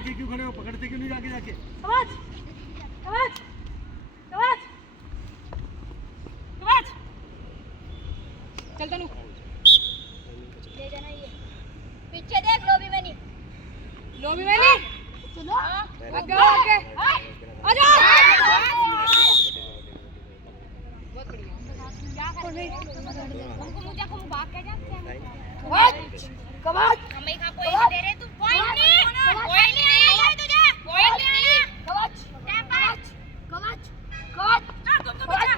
आके क्यों खड़े हो? पकड़ते क्यों नहीं जाके जाके? कवच कवच कवच कवच चल तनु ले जाना ये पीछे देख लोबी मैनी चलो आगे आगे आजा बहुत बढ़िया हमको मुझे को भाग के जाते हैं कवच हमें का कोई नहीं दे रहे तू पॉइंट नहीं है तुझे पॉइंट नहीं कवच टाइम पास कवच कवच तुम तो बचा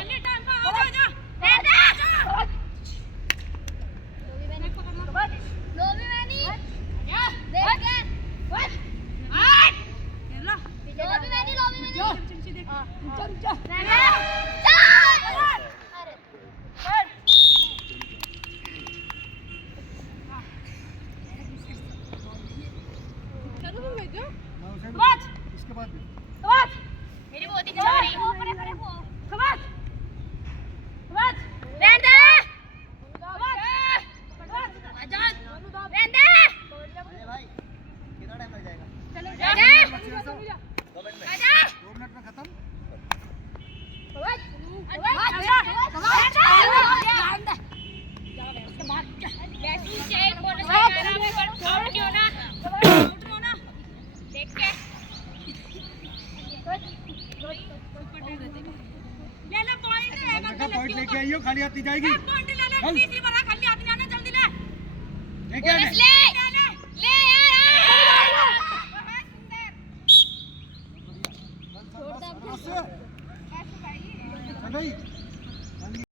एनी टाइम का आ जा रेडा लोबी मैनी लोबी मैनी या देख के हट लो लोबी मैनी चिमची देख चल चल अरे चलो तुम भेजो ना उसे भी- कवच इसके बाद भी। कवच मेरी बहुत ही चल रही है कवच कवच रहने दे कवच आजाद रहने दे अजय भाई कितना टाइम लग जाएगा? चलो जा। जा आजा 2 मिनट में खत्म। कवच बैटिंग से एक बॉल से आराम से आउट नहीं होना आउट नहीं होना देख के ले ले पॉइंट है लड़का पॉइंट लेके आई हो, खाली हाथ नहीं जाएगी। पॉइंट ले ले चल। तीसरी बार खाली हाथ नहीं आना जल्दी ले लेके आ गए। ले